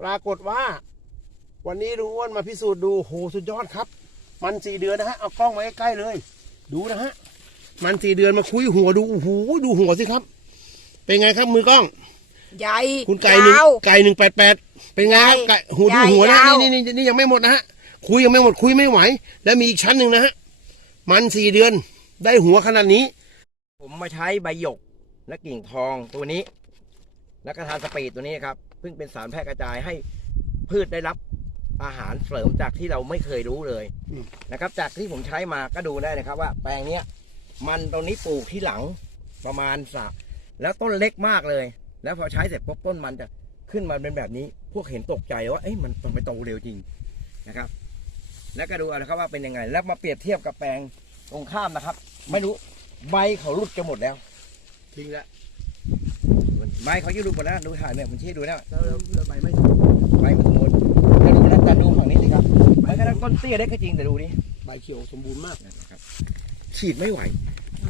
ปรากฏว่า วันนี้ลุงอ้วนมาพิสูจน์ดูโหสุดยอดครับ มันสี่เดือนนะฮะเอากล้องมาใกล้ๆเลย ดูนะฮะมันสี่เดือนมาคุยหัวดูโอ้โหดูหัวสิครับ เป็นไงครับมือกล้อง ใหญ่คุณไก่หนึ่งยาว ไก่หนึ่งแปดแปดเป็นไงครับใหญ่ไก่หัวดูใหญ่หัวนะยาว นี่นี่นี่นี่ยังไม่หมดนะฮะคุยยังไม่หมดคุยไม่ไหว แล้วมีอีกชั้นหนึ่งนะฮะมันสี่เดือนได้หัวขนาดนี้ ผมมาใช้ใบหยกและกิ่งทองตัวนี้ และกระทานสปีดตัวนี้ครับซึ่งเป็นสารแพร่กระจายให้พืชได้รับอาหารเสริมจากที่เราไม่เคยรู้เลยอืม นะครับ จากที่ผมใช้มาก็ดูได้นะครับว่าแปลงเนี้ยมันตรงนี้ปลูกที่หลังประมาณสะแล้วต้นเล็กมากเลย แล้วพอใช้เสร็จปุ๊บต้นมันจะขึ้นมาเป็นแบบนี้ พวกเห็นตกใจว่าเอ้ยมันมันไปโตเร็วจริงนะครับ แล้วก็ดูเอานะครับว่าเป็นยังไง แล้วมาเปรียบเทียบกับแปลงตรงข้ามนะครับ ไม่รู้ใบเขารุดจะหมดแล้ว ทิ้งแล้ว ใบเขายืดรูปหมดแล้วดูถ่ายเนี่ยมันชี้ดูนะแล้วแล้วใบไม่ใบมันสมบูรณ์แล้วดูนะแต่ดูฝั่งนี้สิครับใบกระทั่งต้นเตี้ยเล็กก็จริงแต่ดูดิใบเขียวสมบูรณ์มากนะครับฉีดไม่ไหว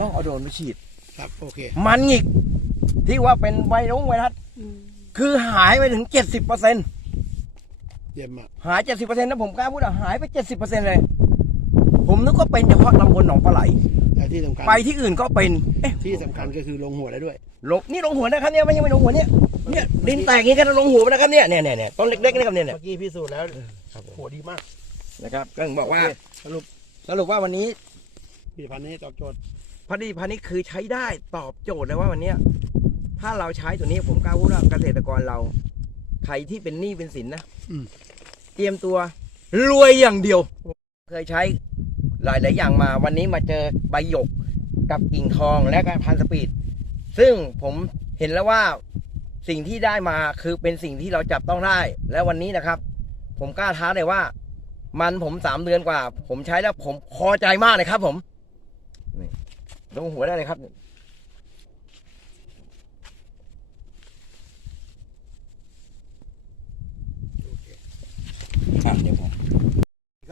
ต้องเอาโดรนไปฉีดครับโอเคมันหงิกที่ว่าเป็นไวรัสไวรัสคือหายไปถึงเจ็ดสิบเปอร์เซ็นต์เยี่ยมมากหายเจ็ดสิบเปอร์เซ็นต์นะผมกล้าพูดอะหายไปเจ็ดสิบเปอร์เซ็นต์เลย ผมนึกว่าเป็นเฉพาะตำบลหนองปลาไหล และที่สำคัญไปที่อื่นก็เป็นเอ๊ะที่สำคัญก็คือลงหัวแล้วด้วย ลงนี่ลงหัวนะครับเนี่ยไม่ยังไม่ลงหัวเนี่ยเนี่ยดินแตกอย่างนี้กันลงหัวไปนะครับเนี่ยเนี่ยเนี่ยเนี่ยต้นเล็กๆนี่ครับเนี่ยเนี่ยเมื่อกี้พิสูจน์แล้วหัวดีมากนะครับก็ถึงบอกว่าโอเคสรุปสรุปว่าวันนี้ผลิตภัณฑ์นี้ตอบโจทย์พอดีพันนี้คือใช้ได้ตอบโจทย์เลยว่าวันเนี้ยถ้าเราใช้ตัวนี้ผมกล้าพูดว่าเกษตรกรเราใครที่เป็นหนี้เป็นสินนะอืมเตรียมตัวรวยอย่างเดียว เคยใช้ หลายหลายๆอย่างมา วันนี้มาเจอใบหยกกับกิ่งทองและก็พันสปีด ซึ่งผมเห็นแล้วว่าสิ่งที่ได้มาคือเป็นสิ่งที่เราจับต้องได้ และวันนี้นะครับ ผมกล้าท้าเลยว่า มันผมสามเดือนกว่า ผมใช้แล้วผมพอใจมากเลยครับ ผมลงหัวได้เลยครับอะเดี๋ยวผม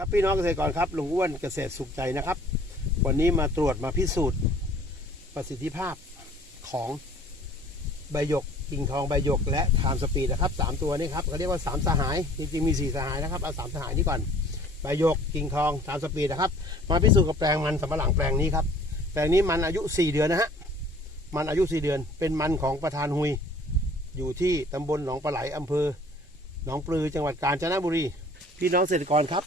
ครับพี่น้องเกษตรกรครับลุงอ้วนเกษตรสุขใจนะครับ วันนี้มาตรวจมาพิสูจน์ประสิทธิภาพของใบหยกกิ่งทองใบหยกและไทม์สปีดนะครับสามตัวนี้ครับเขาเรียกว่าสามสหายจริงๆมีสี่สหายนะครับเอาสามสหายนี้ก่อนใบหยกกิ่งทองไทม์สปีดนะครับ มาพิสูจน์กับแปลงมันสำปะหลังแปลงนี้ครับแปลงนี้มันอายุสี่เดือนนะฮะมันอายุสี่เดือน เป็นมันของประธานหุย อยู่ที่ตำบลหนองปลาไหลอำเภอหนองปลือจังหวัดกาญจนบุรี พี่น้องเกษตรกรครับ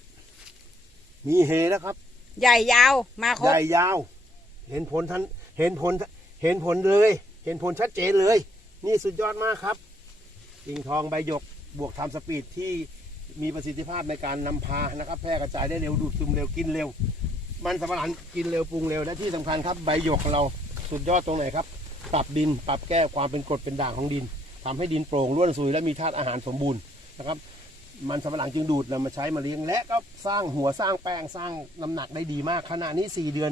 มีเฮแล้วครับ ใหญ่ยาวมาครใหบญ่ยาว เห็นผลทันเห็นผลเห็นผลเลย เห็นผลชัดเจนเลย นี่สุดยอดมากครับกิ่งทองใบหยกบวกทำสปีดที่มีประสิทธิภาพในการนำพานะครับ แพร่กระจายได้เร็วดูดซึมเร็วกินเร็ว มันสำปะหลังกินเร็วปรุงเร็วและที่สำคัญครับใบหยกของเราสุดยอดตรงไหนครับ ปรับดินปรับแก้ความเป็นกรดเป็นด่างของดินทำให้ดินโปร่งร่วนซุยและมีธาตุอาหารสมบูรณ์นะครับ มันสำปะหลังจึงดูดนำมาใช้มาเลี้ยง และก็สร้างหัวสร้างแป้งสร้างน้ำหนักได้ดีมาก ขณะนี้ 4 เดือน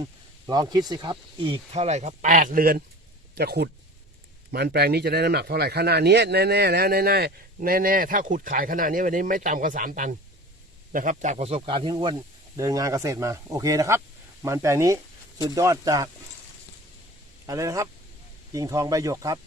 ลองคิดสิครับ อีกเท่าไหร่ครับ 8 เดือนจะขุด มันแปลงนี้จะได้น้ำหนักเท่าไหร่ขนาดนี้แน่ๆแล้วแน่ๆแน่ๆถ้าขุดขายขนาดนี้วันนี้ไม่ต่ำกว่า3ตันนะครับ จากประสบการณ์ที่อ้วนเดินงานเกษตรมา โอเคนะครับ มันแปลงนี้สุดยอดจากอะไรนะครับกิ่งทองใบหยกครับ